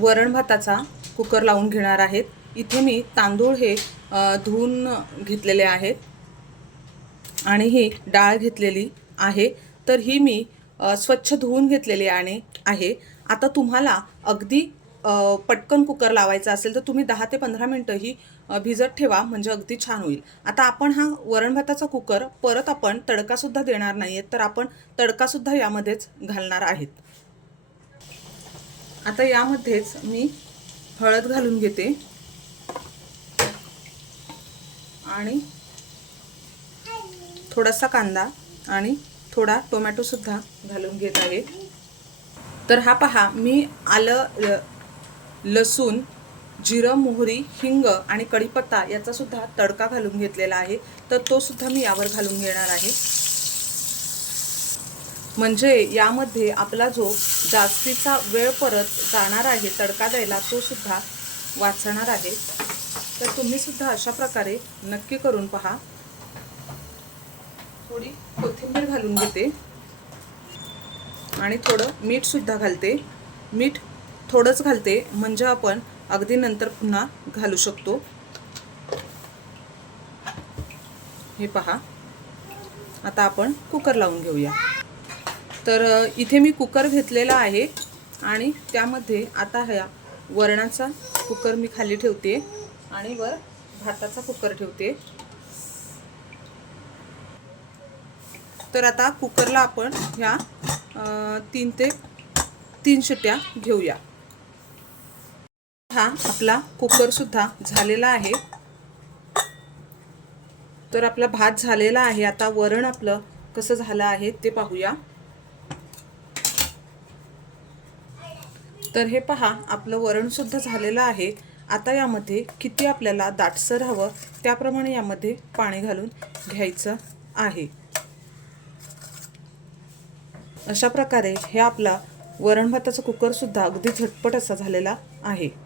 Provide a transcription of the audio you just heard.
वरण भाताचा कुकर लावून घेणार आहेत. इथे मी तांदूळ हे धुवून घेतलेले आहेत. आणि ही डाळ घेतलेली आहे. तर ही मी स्वच्छ धुवून घेतलेली आणि आहे. आता तुम्हाला अगदी पटकन कुकर लावायचा असेल तर तुम्ही दहा ते पंधरा मिनटं ही भिजत ठेवा म्हणजे अगदी छान होईल. आता आपण हा वरण भाताचा कुकर परत आपण तडकासुद्धा देणार नाही आहेत तर आपण तडकासुद्धा यामध्येच घालणार आहेत. आता यामध्येच मी हळद घालून घेते. आणि थोडासा कांदा आणि थोडा टोमॅटोसुद्धा घालून घेत आहे. तर हा पहा मी आलं ल- लसूण जिरं मोहरी हिंग आणि कढीपत्ता याचासुद्धा तडका घालून घेतलेला आहे. तर तोसुद्धा मी यावर घालून घेणार आहे. म्हणजे यामध्ये आपला जो जास्तीचा वेळ परत जाणार आहे तडका द्यायला तो सुद्धा वाचणार आहे. तर तुम्ही सुद्धा अशा प्रकारे नक्की करून पहा. थोडी कोथिंबीर घालून घेते. आणि थोडं मीठ सुद्धा घालते. मीठ थोडंच घालते म्हणजे आपण अगदी नंतर पुन्हा घालू शकतो. हे पहा. आता आपण कुकर लावून घेऊया. तर इथे मी कुकर घेतलेला आहे आणि त्यामध्ये आता ह्या वरणाचा कुकर मी खाली ठेवते आणि वर भाताचा कुकर ठेवते. तर आता कुकरला आपण ह्या तीन ते तीन शिट्या घेऊया. हा आपला कुकरसुद्धा झालेला आहे. तर आपला भात झालेला आहे. आता वरण आपलं कसं झालं आहे ते पाहूया. तर हे पहा आपलं वरणसुद्धा झालेलं आहे. आता यामध्ये किती आपल्याला दाटसर हवं त्याप्रमाणे यामध्ये पाणी घालून घ्यायचं आहे. अशा प्रकारे हे आपला वरण भाताचा कुकरसुद्धा अगदी झटपट असा झालेला आहे.